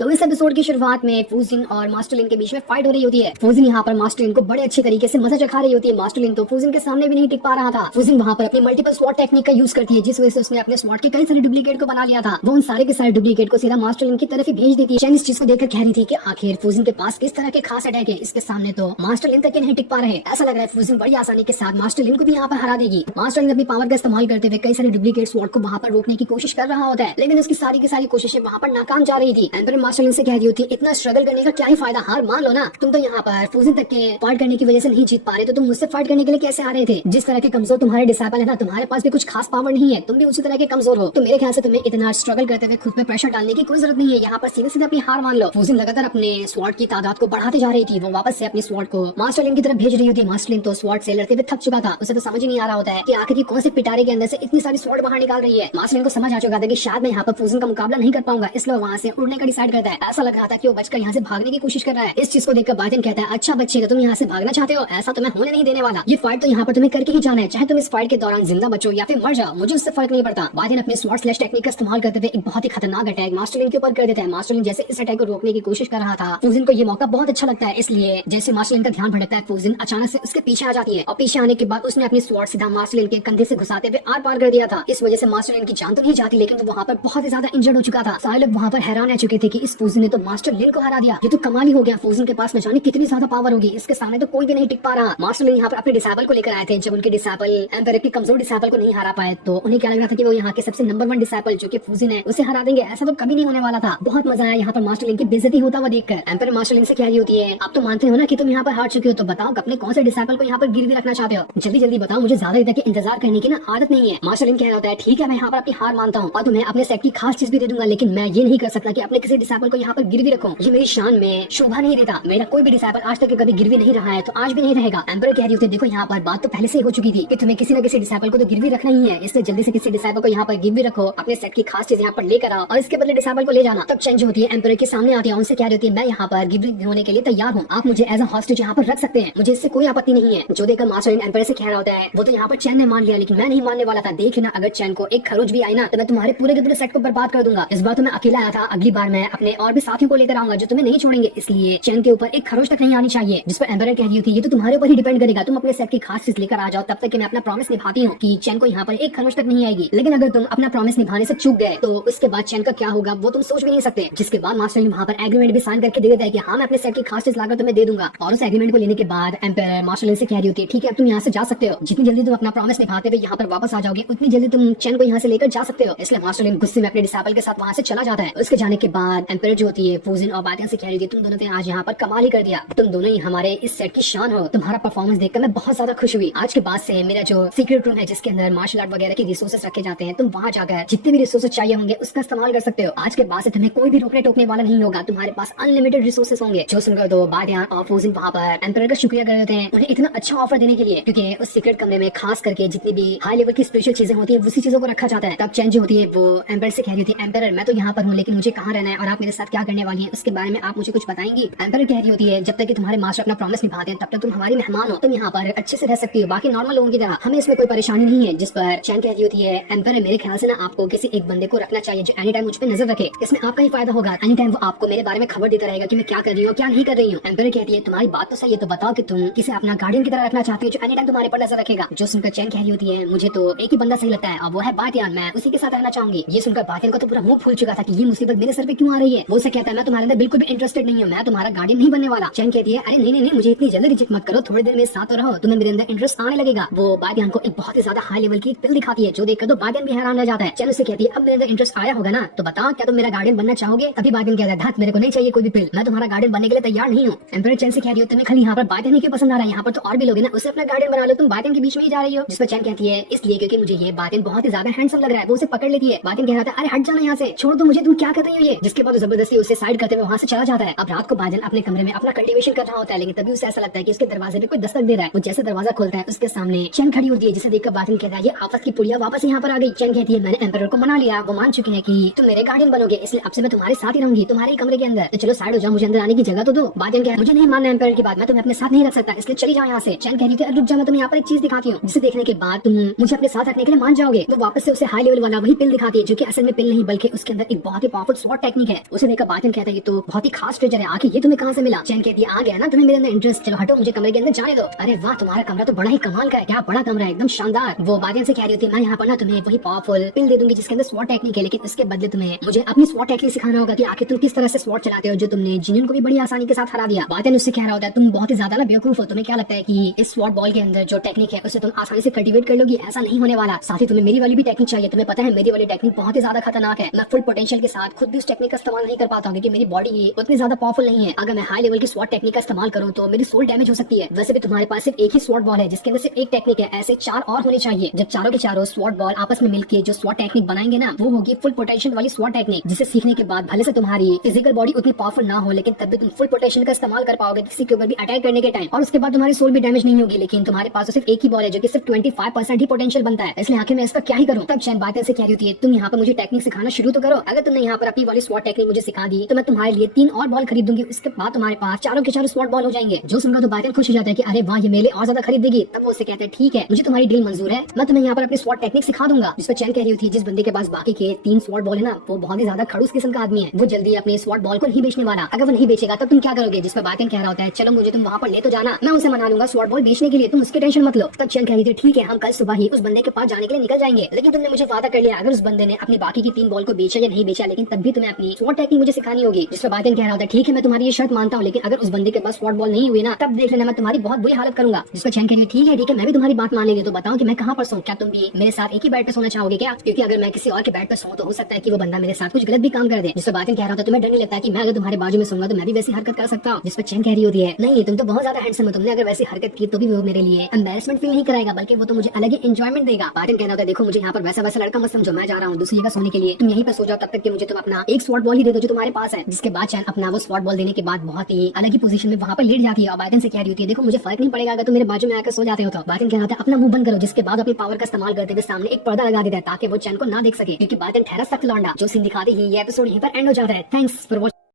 तो इस एपिसोड की शुरुआत में फूजिन और मास्टर लिन के बीच में फाइट हो रही होती है। फूजिन यहाँ पर मास्टर लिन को बड़े अच्छे तरीके से मजा चखा रही होती है। मास्टर लिन तो फूजिन के सामने भी नहीं टिक पा रहा था। फूजिन वहाँ पर अपनी मल्टीपल स्वॉट टेक्निक का यूज करती है, जिस वजह से उसने अपने स्वॉट के कई सारे डुप्लीकेट को बना लिया था। वो उन सारे के सारे डुप्लीकेट को सीधा मास्टर लिन की तरफ ही भेज देती है। चैन इस चीज को देखकर कह रही थी कि आखिर फूजिन के पास किस तरह के खास अटैक है, इसके सामने तो मास्टर लिन तक नहीं टिक पा रहे। ऐसा लग रहा है फूजिन बड़ी आसानी के साथ मास्टर लिन को भी यहाँ पर हरा देगी। मास्टर लिन अपनी पावर का इस्तेमाल करते हुए कई सारे डुप्लीकेट स्वॉट को वहाँ पर रोकने की कोशिश कर रहा होता है, लेकिन उसकी सारी की सारी कोशिशें वहाँ पर नाकाम जा रही थी। एम्पर मास्टर लिन से कह रही होती है, इतना स्ट्रगल करने का क्या ही फायदा, हार मान लो ना। तुम तो यहाँ पर फूजिन तक के फाइट करने की वजह से नहीं जीत पा रहे, तो तुम मुझसे फाइट करने के लिए कैसे आ रहे थे? जिस तरह के कमजोर तुम्हारे डिसाइपल है ना, तुम्हारे पास भी कुछ खास पावर नहीं है, तुम भी उसी तरह के कमजोर हो। तो मेरे ख्याल से तुम्हें इतना स्ट्रगल करते हुए खुद पे प्रेशर डालने की कोई जरूरत नहीं है। यहाँ पर सीधे सीधे अपनी हार मान लो। फूजिन लगातार अपने स्वॉर्ड की तादाद को बढ़ाते जा रही थी। वो वापस से अपनी स्वॉर्ड को मास्टर लिन की तरफ भेज रही होती। मास्टर लिन तो स्वॉर्ड से लड़ते हुए थक चुका था। उसे तो समझ ही नहीं आ रहा होता है कि आखिर कौन से पिटारे के अंदर से इतनी सारी स्वॉर्ड बाहर निकाल रही है। मास्टर लिन को समझ आ चुका था कि शायद मैं यहाँ पर फूजिन का मुकाबला नहीं कर पाऊंगा, इसलिए वहाँ से उड़ने का डिसाइड करता है। ऐसा लग रहा था कि वो बचकर यहाँ से भागने की कोशिश कर रहा है। इस चीज को देखकर बाइडेन कहता है, अच्छा बच्चे, तुम यहाँ से भागना चाहते हो? ऐसा तो मैं होने नहीं देने वाला। ये फाइट तो यहाँ पर तुम्हें करके ही जाना है, चाहे तुम इस फाइट के दौरान जिंदा बचो या फिर मर जाओ, मुझे उससे फर्क नहीं पड़ता। बाइडेन अपने स्वॉर्ड स्लैश टेक्निक का इस्तेमाल करते हुए एक बहुत ही खतरनाक अटैक मास्टर लिन के ऊपर कर देता है। मास्टर लिन जैसे इस अटैक को रोकने की कोशिश कर रहा था, फूजिन को ये मौका बहुत अच्छा लगता है, इसलिए जैसे मास्टर लिन का ध्यान भटकता है, फूजिन अचानक से उसके पीछे आ जाती है और पीछे आने के बाद उसने अपनी स्वॉर्ड सीधा मास्टर लिन के कंधे से घुसाते हुए आर पार कर दिया था। इस वजह से मास्टर लिन की जान तो नहीं जाती, लेकिन वो वहाँ पर बहुत ही ज्यादा इंजर्ड हो चुका था। सारे लोग वहाँ पर हैरान रह चुके थे कि इस फूजिन ने तो मास्टर लिन को हरा दिया, ये तो कमाल ही हो गया। फूजिन के पास न जाने कितनी ज्यादा पावर होगी, इसके सामने तो कोई भी नहीं टिक पा रहा। मास्टर लिन यहाँ पर अपने डिसाइपल को लेकर आए थे। जब उनके डिसाइपल एम्पर के कमजोर डिसाइपल को नहीं हरा पाए, तो उन्हें क्या लग रहा था कि वो यहाँ के सबसे नंबर 1 डिसाइपल जो कि फूजिन है उसे हरा देंगे। ऐसा तो कभी नहीं होने वाला था। बहुत मजा आया यहाँ पर मास्टर लिन की बेइज्जती होता हुआ देखकर। एम्पर मास्टर लिन से कह रही होती है, आप तो मानते हो ना कि तुम यहाँ पर हार चुके हो, तो बताओ अपने कौन से डिसाइपल को यहाँ पर गिरवी रखना चाहते हो? जल्दी जल्दी बताओ, मुझे ज्यादा देर तक इंतजार करने की ना आदत नहीं है। मास्टर लिन कह रहा होता है, ठीक है, मैं यहाँ पर अपनी हार मानता हूँ और तुम्हें अपने सेट की खास चीज भी दे दूंगा, लेकिन मैं ये नहीं कर सकता कि अपने किसी डिसाइपल को यहाँ पर गिरवी रखूं। ये मेरी शान में शोभा नहीं देता। मेरा कोई भी डिसाइपल आज तक कभी गिरवी नहीं रहा है, तो आज भी नहीं रहेगा। एम्पर कह रही होती है, देखो यहाँ पर बात तो पहले से हो चुकी थी कि तुम्हें किसी न किसी डिसाइपल को तो गिरवी रखना ही है, इसलिए जल्दी से किसी डिसाइपल को यहाँ पर गिरवी रखो, अपने सेट की खास चीज यहाँ पर लेकर आओ और इसके बदले डिसाइपल को ले जाना। तब चेंज होती है, एम्पर के सामने आती है, उनसे कह रही होती है, मैं यहाँ पर गिरवी होने के लिए तैयार हूँ, आप मुझे एज अ हॉस्टेज यहाँ पर रख सकते हैं, मुझे इससे कोई आपत्ति नहीं है। जो देखकर मास्टर लिन एम्पर से कह रहा होता है, वो तो यहाँ पर चैन ने मान लिया, लेकिन मैं नहीं मानने वाला था। देखना, अगर चैन को एक खरोच भी आई ना, तो मैं तुम्हारे पूरे के पूरे सेट को बर्बाद कर दूंगा। इस बार तो मैं अकेला आया था, अगली बार मैं अपने और भी साथियों को लेकर आऊंगा जो तुम्हें नहीं छोड़ेंगे, इसलिए चैन के ऊपर एक खरोच तक नहीं आनी चाहिए। जिस पर एम्पर कह रही होती है, ये तो तुम्हारे ऊपर ही डिपेंड करेगा, तुम अपने सेट की खास चीज लेकर आ जाओ, तब तक कि मैं अपना प्रॉमिस निभाती हूँ कि चैन को यहाँ पर एक खरोच तक नहीं आएगी। लेकिन अगर तुम अपना प्रॉमिस निभाने से चूक गए, तो उसके बाद चैन का क्या होगा वो तुम सोच भी नहीं सकते। जिसके बाद मास्टर लिन वहाँ पर एग्रीमेंट भी साइन करके दे देता है कि हाँ, मैं अपने सेट की खास चीज लाकर तुम्हें दे दूंगा। और उस एग्रीमेंट को लेने के बाद एम्पर मास्टर लिन से कह रही होती है, ठीक है, अब तुम यहाँ से जा सकते हो। जितनी जल्दी तुम अपना प्रॉमिस निभाते हुए यहाँ पर वापस आ जाओगे, उतनी जल्दी तुम चैन को यहाँ से लेकर जा सकते हो। इसलिए मास्टर लिन गुस्से में अपने डिसाइपल के साथ वहाँ से चला जाता है। उसके जाने के बाद एम्पर जो होती है फूजिन और बाइडेन से कह रही थी, तुम दोनों ने आज यहाँ पर कमाल ही कर दिया, तुम दोनों ही हमारे इस सेट की शान हो। तुम्हारा परफॉर्मेंस देखकर मैं बहुत ज्यादा खुश हुई। आज के बाद से मेरा जो सीक्रेट रूम है, जिसके अंदर मार्शल आर्ट वगैरह के रिसोर्सेस रखे जाते हैं, तुम वहाँ जाकर जितने भी रिसोर्सेस चाहिए होंगे उसका इस्तेमाल कर सकते हो। आज के बाद से तुम्हें कोई भी रोकने टोकने वाला नहीं होगा, तुम्हारे पास अनलिमिटेड रिसोर्सेस होंगे। जो सुनकर दो बाइडेन और फूजिन वहाँ पर एम्पर का शुक्रिया कर रहे हैं, उन्हें इतना अच्छा ऑफर देने के लिए, क्योंकि उस सीक्रेट कमरे में खास करके जितनी भी हाई लेवल की स्पेशल चीजें होती है उसी चीजों को रखा जाता है। तब चैन जो होती है वो एम्पर से कह रही होती है, एम्पर मैं तो यहाँ पर हूँ, लेकिन मुझे कहाँ रहना है और आप मेरे साथ क्या करने वाली है, उसके बारे में आप मुझे कुछ बताएंगी? एम्पर कह रही होती है, जब तक कि तुम्हारे मास्टर अपना प्रॉमिस निभाते हैं तब तक तुम हमारी मेहमान हो, तुम यहाँ पर अच्छे से रह सकती हो, बाकी नॉर्मल लोगों की तरह, हमें इसमें कोई परेशानी नहीं है। जिस पर चैन कह रही होती है, एम्पर मेरे ख्याल से ना आपको किसी एक बंदे को रखना चाहिए जो एनी टाइम मुझ पर नजर रखे, इसमें आपका ही फायदा होगा। एनी टाइम वो आपको मेरे बारे में खबर देता रहेगा कि मैं क्या कर रही हूँ क्या नहीं कर रही हूँ। एम्पर कहती है, तुम्हारी बात तो सही है, तो बताओ कि तुम किसे अपना गार्डियन की तरह रखना चाहती हो जो एनी टाइम तुम्हारे पर नजर रखेगा। जो सुनकर चैन कह रही होती है, मुझे तो एक ही बंदा सही लगता है और वो है बाइडेन, मैं उसी के साथ रहना चाहूंगी। ये सुनकर बाइडेन को तो पूरा मुंह फूल चुका था कि ये मुसीबत मेरे सर पे क्यों आ रही है। वो से कहता है, मैं तुम्हारे अंदर बिल्कुल भी इंटरेस्टेड नहीं हूँ, मैं तुम्हारा गार्डियन नहीं बनने वाला। चैन कहती है, अरे नहीं नहीं नहीं, मुझे इतनी जल्दी रिजेक्ट मत करो, थोड़ी देर में साथ तो रहो, तुम्हें मेरे अंदर इंटरेस्ट आने लगेगा। वो बाइडेन को एक बहुत ही ज्यादा हाई लेवल की एक पिल दिखाती है, जो देखकर तो बाइडेन भी हैरान रह जाता है। चैन उससे कहती है, अब मेरे अंदर इंटरेस्ट आया होगा ना, तो बताओ क्या तुम मेरा गार्डियन बनना चाहोगे? तभी बाइडेन कहता है, धत, मेरे को नहीं चाहिए कोई भी पिल, मैं तुम्हारा गार्डियन बनने के लिए तैयार नहीं हूँ। एम्पर चैन से कह रही हो, तुम्हें खाली यहाँ पर बाइडेन ही क्यों पसंद आ रहा है, यहाँ पर तो और भी लोग हैं ना, उसे अपना गार्डियन बना लो, तुम बाइडेन के बीच में ही जा रही हो। जिस पर चैन कहती है, इसलिए क्योंकि मुझे ये बाइडेन बहुत ही ज्यादा हैंडसम लग रहा है। वो उसे पकड़ लेती है। बाइडेन कह रहा था, अरे हट जाना यहाँ से, छोड़ दो मुझे, तुम क्या कर रही हो ये? जिसके बाद जबरदस्ती उसे साइड करते हुए वहाँ से चला जाता है। अब रात को बाइडेन अपने कमरे में अपना कल्टीवेशन कर रहा होता है, लेकिन तभी उसे ऐसा लगता है कि उसके दरवाजे पे कोई दस्तक दे रहा है। वो जैसे दरवाजा खोलता है, उसके सामने चैन खड़ी होती है, जिसे देखकर बाइडेन कहता है, ये आपस की पुड़िया वापस यहाँ पर आ गई। चैन कहती है, मैंने एम्परर को मना लिया, वो मान चुके हैं कि तुम मेरे गार्डियन बनोगे, इसलिए अब से मैं तुम्हारे साथ ही रहूंगी, तुम्हारे कमरे के अंदर। तो चलो साइड हो जाओ, मुझे अंदर आने की जगह तो दो। बाइडेन कहता है, मुझे नहीं मानना एम्परर की बात, मैं तुम्हें अपने साथ नहीं रख सकता, इसलिए चली जाओ यहाँ से। चैन कह रही थी, रुक जा, मैं तुम्हें यहाँ पर एक चीज दिखाती हूँ, जिसे देखने के बाद तुम मुझे अपने साथ रखने के लिए मान जाओगे। तो वापस से उसे हाई लेवल वाला वही पिल दिखाती है, जो कि असल में पिल नहीं बल्कि उसके अंदर एक बहुत ही पावरफुल स्वॉर्ड टेक्निक है। उसे देखकर बातिन कहता है ये तो बहुत ही खास ट्रेजर है, आखिर ये तुम्हें कहाँ से मिला? चैन कहती है आ गया ना तुम्हें मेरे अंदर इंटरेस्ट, चलो हटो मुझे कमरे के अंदर जाने दो। अरे वाह तुम्हारा कमरा तो बड़ा ही कमाल का है, क्या बड़ा कमरा है, एकदम शानदार। वो बातिन से कह रही होती है मैं यहाँ पर ना तुम्हें वही पावरफुल पिल दे दूंगी जिसके अंदर स्वॉट टेक्निक है, लेकिन इसके बदले तुम्हें मुझे अपनी स्वॉट टेक्निक सिखाना होगा कि आखिर तुम किस तरह से स्वॉट चलाते हो, जो तुमने जिनियन को भी बड़ी आसानी के साथ हरा दिया। बातिन उससे कह रहा होता है तुम बहुत ही ज्यादा ना बेवकूफ हो, तुम्हें क्या लगता है कि इस स्वॉट बॉल के अंदर जो टेक्निक है उसे तुम आसानी से कल्टीवेट कर लोगी? ऐसा नहीं होने वाला, साथ ही तुम्हें मेरी वाली भी टेक्निक चाहिए। तुम्हें पता है मेरी वाली टेक्निक बहुत ही ज्यादा खतरनाक है, मैं फुल पोटेंशियल के साथ खुद भी उस टेक्निक का इस्तेमाल नहीं कर पाता हूँ क्योंकि मेरी बॉडी उतनी ज्यादा पावरफुल नहीं है। अगर मैं हाई लेवल की स्वॉट टेक्निक का इस्तेमाल करूँ तो मेरी सोल डैमेज हो सकती है। वैसे भी तुम्हारे पास सिर्फ एक ही स्वॉट बॉल है जिसके अंदर सिर्फ एक टेक्निक है, ऐसे 4 और होने चाहिए। जब चारों के चारों स्वॉट बॉल आपस में मिलकर जो स्वॉट टेक्निक बनाएंगे ना वो होगी फुल पोटेंशियल वाली स्वॉट टेक्निक, जिसे सीखने के बाद भले से तुम्हारी फिजिकल बॉडी उतनी पावरफुल ना हो लेकिन तब भी तुम फुल पोटेंशियल का इस्तेमाल कर पाओगे किसी के ऊपर भी अटैक करने के टाइम, और उसके बाद तुम्हारी सोल भी डैमेज नहीं होगी। लेकिन तुम्हारे पास तो सिर्फ एक ही बॉल है जो कि सिर्फ 25% ही पोटेंशियल बनता है, इसलिए आखिर मैं इसका क्या ही करूं? तब चैन बातें से कह रही होती है तुम यहाँ पर मुझे टेक्निक सिखाना शुरू तो करो, अगर तुमने यहाँ पर अपनी वाली स्वॉट टेक्निक मुझे सिखा दी तो मैं तुम्हारे लिए 3 और बॉल खरीद दूंगी, उसके बाद तुम्हारे पास चारों के चारों स्वॉट बॉल हो जाएंगे। जो सुनकर तो बातें खुश हो जाता है कि अरे वाह ये मेरे और ज्यादा खरीद देगी। तब वो उससे कहते हैं ठीक है मुझे तुम्हारी डील मंजूर है, मैं तुम्हें यहाँ पर अपनी स्वॉट टेक्निक सिखा दूंगा। जिस पर चैन कह रही होती है जिस बंदे के पास बाकी के 3 स्वॉट बॉल है ना वो बहुत ही ज्यादा खड़ूस किस्म का आदमी है, वो जल्दी अपने स्वॉट बॉल को नहीं बेचने वाला, अगर वो नहीं बेचेगा तब तुम क्या करोगे? जिस पर बातें कह रहा होता है चलो मुझे तुम वहाँ पर ले तो जाना, मैं उसे मना लूंगा स्वॉट बॉल बेचने के लिए, तुम उसकी टेंशन मत लो। तब चैन कह रही थी ठीक है हम कल सुबह ही उस बंदे के पास जाने के लिए निकल जाएंगे, लेकिन तुमने मुझे वादा कर लिया अगर उस बंदे ने अपनी बाकी की 3 बॉल को बेचा या नहीं बेचा लेकिन तब भी तुम्हें अपनी स्वॉट टेक्निक मुझे सिखानी होगी। जिस पर बातें कह रहा होता है ठीक है मैं तुम्हारी ये शर्त मानता हूँ, लेकिन अगर उस बंदे के पास स्वॉट बॉल नहीं हुई ना तब देख लेना मैं तुम्हारी बहुत बुरी हालत करूंगा। जिस पर चैन कह रही है ठीक है मैं भी तुम्हारी बात मान लेंगे, तो बताओ कि मैं कहाँ पर सोऊं, क्या तुम भी मेरे साथ एक ही बेड पर सोना चाहोगे क्या? क्योंकि अगर मैं किसी और के बेड पर सोऊं तो हो सकता है कि वो बंदा मेरे साथ कुछ गलत भी काम कर दे। जिस पर बातें कह रहा होता है तुम्हें डर नहीं लगता कि मैं अगर तुम्हारे बाजू में सोऊंगा तो मैं भी वैसी हरकत कर सकता हूँ? जिस पर चैन कह रही होती है नहीं तुम तो बहुत ज्यादा हैंडसम हो, तुमने अगर वैसी हरकत की तो भी वो मेरे लिए एम्बैरेसमेंट फील नहीं कराएगा बल्कि वो तो मुझे अलग ही एंजॉयमेंट देगा। बातें कहना होता है देखो मुझे यहाँ पर वैसा लड़का मत समझो, मैं जा रहा हूँ दूसरी जगह सोने के लिए, तुम यहीं पर सो जाओ तब तक कि मुझे तुम अपना एक स्वॉट बॉल ही दे दो जो तुम्हारे पास है। जिसके बाद चैन अपना वो स्वॉट बॉल देने के बाद बहुत ही अलग ही पोजीशन में वहाँ पर लेट जाती है और बातें से कह रही होती है देखो मुझे फर्क नहीं पड़ेगा अगर तुम मेरे बाजू में आकर सो जाते हो तो। बातें कहना होता है अपना मुंह बंद करो, जिसके बाद अपनी पावर का इस्तेमाल करते हुए सामने एक पर्दा लगा देता है ताकि वो चैन को ना देख सके, क्योंकि बातें ठहरा सख्त लौंडा। जो सीन दिखाती है ये एपिसोड यहीं पर एंड हो जाता है। Thanks for watching.